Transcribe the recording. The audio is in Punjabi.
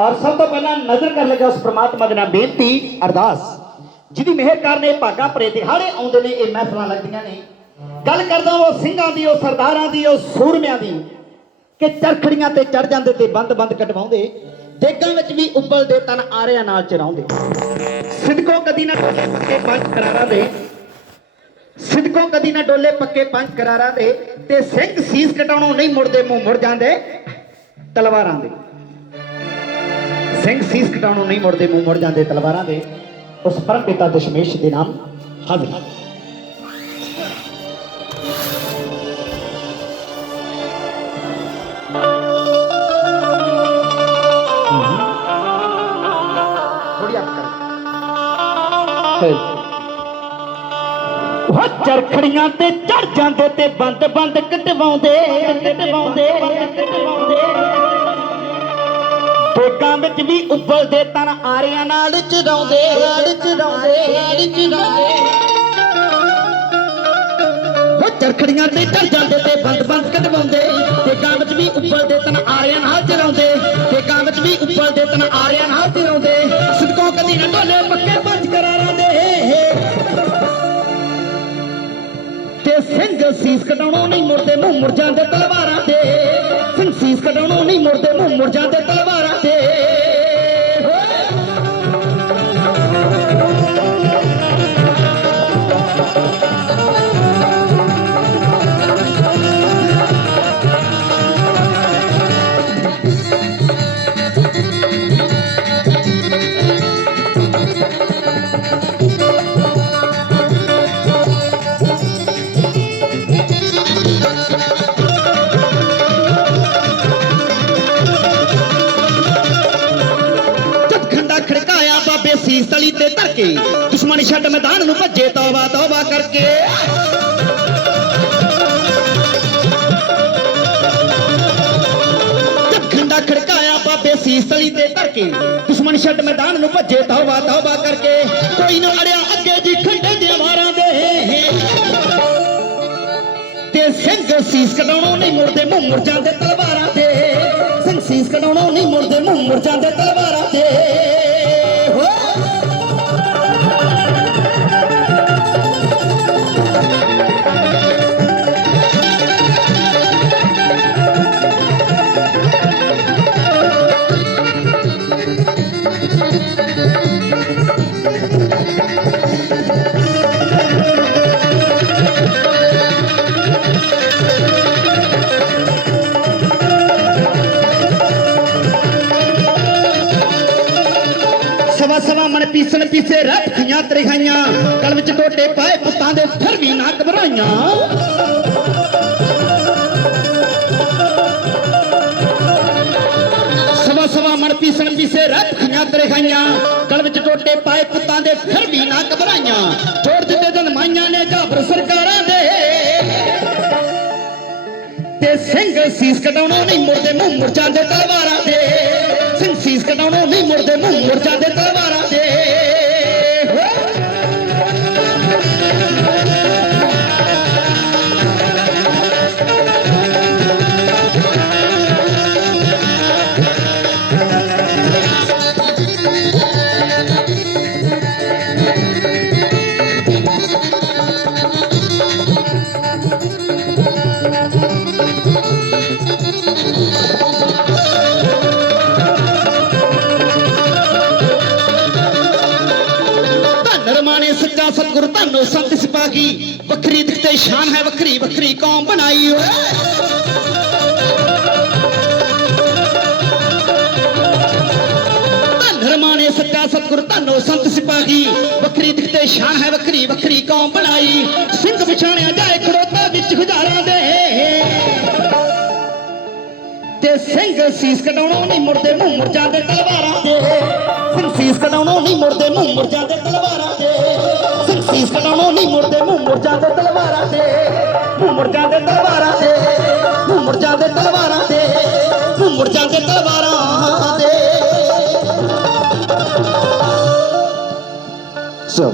ਔਰ ਸਭ ਤੋਂ ਪਹਿਲਾਂ ਨਜ਼ਰ ਕਰ ਲਗਾ ਉਸ ਪ੍ਰਮਾਤਮਾ ਦੇ ਨਾਲ ਬੇਨਤੀ, ਅਰਦਾਸ। ਜਿਹਦੀ ਮਿਹਰ ਕਾਰਨ ਇਹ ਭਾਗਾ ਭਰੇ ਦਿਹਾੜੇ ਆਉਂਦੇ ਨੇ, ਇਹ ਮਹਿਫਲਾਂ ਲੱਗਦੀਆਂ ਨੇ। ਗੱਲ ਕਰਦਾ ਉਹ ਸਿੰਘਾਂ ਦੀ, ਉਹ ਸਰਦਾਰਾਂ ਦੀ, ਉਹ ਸੂਰਮਿਆਂ ਦੀ। ਕਿ ਚਰਖੜੀਆਂ ਤੇ ਚੜ ਜਾਂਦੇ ਤੇ ਬੰਦ-ਬੰਦ ਕਟਵਾਉਂਦੇ। ਦੇਗਾਂ ਵਿੱਚ ਵੀ ਉੱਬਲਦੇ ਤਨ, ਆਰਿਆਂ ਨਾਲ ਚਰਾਉਂਦੇ। ਸਿੱਧਕੋ ਕਦੀ ਨਾ ਡੋਲੇ ਪੱਕੇ ਪੰਜ ਕਰਾਰਾਂ ਦੇ। ਸਿੱਧਕੋ ਕਦੀ ਨਾ ਡੋਲੇ ਪੱਕੇ ਪੰਜ ਕਰਾਰਾਂ ਦੇ। ਤੇ ਸਿੰਘ ਸੀਸ ਕਟਾਉਣੋਂ ਨਹੀਂ ਮੁੜਦੇ, ਮੂੰਹ ਮੁੜ ਜਾਂਦੇ ਤਲਵਾਰਾਂ ਦੇ। ਸਿੰਘ ਸੀਸ ਕਟਾਉਣੋਂ ਨਹੀਂ ਮੁੜਦੇ, ਮੂੰਹ ਮੁੜ ਜਾਂਦੇ ਤਲਵਾਰਾਂ ਦੇ। ਉਸ ਪਰਮ ਪਿਤਾ ਦਸ਼ਮੇਸ਼ ਦੇ ਨਾਮ ਹਾਜ਼ਰ ਉਹ ਚਰਖੜੀਆਂ ਤੇ ਚੜ ਜਾਂਦੇ ਤੇ ਬੰਦ ਬੰਦ ਕਟਵਾਉਂਦੇ। ਕਟਵਾਉਂਦੇ ਕਟਵਾਉਂਦੇ। ਦੇਗਾਂ ਵਿੱਚ ਵੀ ਉੱਬਲਦੇ ਤਨ ਆਰਿਆਂ ਨਾਲ ਚੜਾਉਂਦੇ ਚਰਾਉਂਦੇ ਚਰਾਉਂਦੇ। ਉਹ ਚਰਖੜੀਆਂ ਤੇ ਚੜ ਜਾਂਦੇ ਤੇ ਬੰਦ ਬੰਦ ਕਟਵਾਉਂਦੇ। ਦੇਗਾਂ ਵਿੱਚ ਵੀ ਉੱਬਲਦੇ ਤਨ ਆਰਿਆਂ ਨਾਲ ਚਰਾਉਂਦੇ। ਦੇਗਾਂ ਵਿੱਚ ਵੀ ਉੱਬਲਦੇ ਤਨ ਆਰਿਆਂ ਨਾਲ ਚਰਾਉਂਦੇ। ਸਿੱਧਕੋਂ ਕਦੀ ਨਾ ਢੋਲੇ ਪੱਕੇ ਪੰਜ ਕਰਾਰਾਂ ਦੇ। ਤੇ ਸਿੰਘ ਸੀਸ ਕਟਾਉਣੋਂ ਨਹੀਂ ਮੁੜਦੇ, ਮੂੰਹ ਮੁੜ ਜਾਂਦੇ ਤਲਵਾਰਾਂ। ਦੇ ਸਿੰਘ ਸੀਸ ਕਟਾਉਣੋਂ ਨਹੀਂ ਮੁੜਦੇ ਮੂੰਹ ਬਾਬੇ ਤਲੀ ਤੇ ਧਰ ਕੇ ਦੁਸ਼ਮਣ ਛੱਡ ਮੈਦਾਨ ਨੂੰ ਭੱਜੇ, ਤੌਬਾ ਤੌਬਾ ਕਰਕੇ। ਖੰਡਾ ਖੜਕਾਇਆ ਬਾਬੇ ਸੀਸ ਤਲੀ ਤੇ ਧਰ ਕੇ ਦੁਸ਼ਮਣ ਛੱਡ ਮੈਦਾਨ ਨੂੰ ਭੱਜੇ, ਤੌਬਾ ਤੌਬਾ ਕਰਕੇ। ਕੋਈ ਨਾ ਅੜਿਆ ਅੱਗੇ ਜੀ ਖੰਡੇ ਦੇ ਵਾਰਾਂ ਦੇ। ਤੇ ਸਿੰਘ ਸੀਸ ਕਟਾਉਣੋਂ ਨਹੀਂ ਮੁੜਦੇ, ਮੂੰਹ ਮੁੜ ਜਾਂਦੇ ਤਲਵਾਰਾਂ ਤੇ। ਸਿੰਘ ਸੀਸ ਕਟਾਉਣੋਂ ਨਹੀਂ ਮੁੜਦੇ, ਮੂੰਹ ਮੁੜ ਜਾਂਦੇ ਤਲਵਾਰਾਂ ਸਵਾ ਸਵਾ ਮਨ ਪੀਸਣ ਪੀਸੇ ਰੱਖੀਆਂ ਤਰਿਖਾਈਆਂ। ਗਲ ਵਿੱਚ ਟੋਟੇ ਪਾਏ ਪੁੱਤਾਂ ਦੇ ਫਿਰ ਵੀ ਨਾ ਘਬਰਾਈਆਂ। ਸਵਾ ਸਵਾ ਮਨ ਪੀਸਣ ਪੀਸੇ ਰੱਖੀਆਂ ਤਰਿਖਾਈਆਂ। ਗਲ ਵਿੱਚ ਟੋਟੇ ਪਾਏ ਪੁੱਤਾਂ ਦੇ ਫਿਰ ਵੀ ਨਾ ਘਬਰਾਈਆਂ। ਛੋੜ ਦਿੱਤੇ ਦਿਨ ਨੇ ਜਾਬਰ ਸਰਕਾਰਾਂ ਦੇ। ਤੇ ਸਿੰਘ ਸੀਸ ਕਟਾਉਣੋਂ ਨਹੀਂ ਮੁੜਦੇ, ਮੂੰਹ ਮੁੜ ਦੇ ਤਲਵਾਰਾਂ। ਦੇ ਸਿੰਘ ਸੀਸ ਕਟਾਉਣੋਂ ਨਹੀਂ ਮੁੜਦੇ ਮੂੰਹ ਮੁੜ ਜਾਂਦੇ ਸਤਿਗੁਰ ਸੰਤ ਸਿਪਾਹੀ, ਵੱਖਰੀ ਦਿਖਤੇ ਸ਼ਾਨ ਹੈ, ਵੱਖਰੀ ਵੱਖਰੀ ਕੌਮ ਬਣਾਈ ਓਏ ਧੰਨ ਸੱਚਾ ਸਤਿਗੁਰ ਧੰਨੋ ਸੰਤ ਸਿਪਾਹੀ, ਵੱਖਰੀ ਦਿਖਤੇ ਸ਼ਾਨ ਹੈ, ਵੱਖਰੀ ਵੱਖਰੀ ਕੌਮ ਬਣਾਈ। ਸਿੰਘ ਵਿਛਾਣਿਆ ਜਾਏ ਖੜੋਤਾ ਵਿੱਚ ਹਜ਼ਾਰਾਂ ਦੇ। ਤੇ ਸਿੰਘ ਸੀਸ ਕਟਾਉਣੋਂ ਨਹੀਂ ਮੁੜਦੇ, ਮੂੰਹ ਮੁੜ ਜਾਂਦੇ ਤਲਵਾਰਾਂ ਦੇ। ਸਿੰਘ ਸੀਸ ਕਟਾਉਣੋਂ ਨਹੀਂ ਮੁੜਦੇ, ਮੂੰਹ ਮੁੜ ਜਾਂਦੇ ਤਲਵਾਰਾਂ ਮੁੜਦੇ ਮੂੰਹ ਮੁੜ ਜਾਂਦੇ ਤਲਵਾਰਾਂ ਦੇ ਮੂੰਹ ਮੁੜ ਜਾਂਦੇ ਤਲਵਾਰਾਂ ਦੇ ਮੂੰਹ ਮੁੜ ਜਾਂਦੇ ਤਲਵਾਰਾਂ ਦੇ ਤਲਵਾਰਾਂ ਦੇ ਸੋ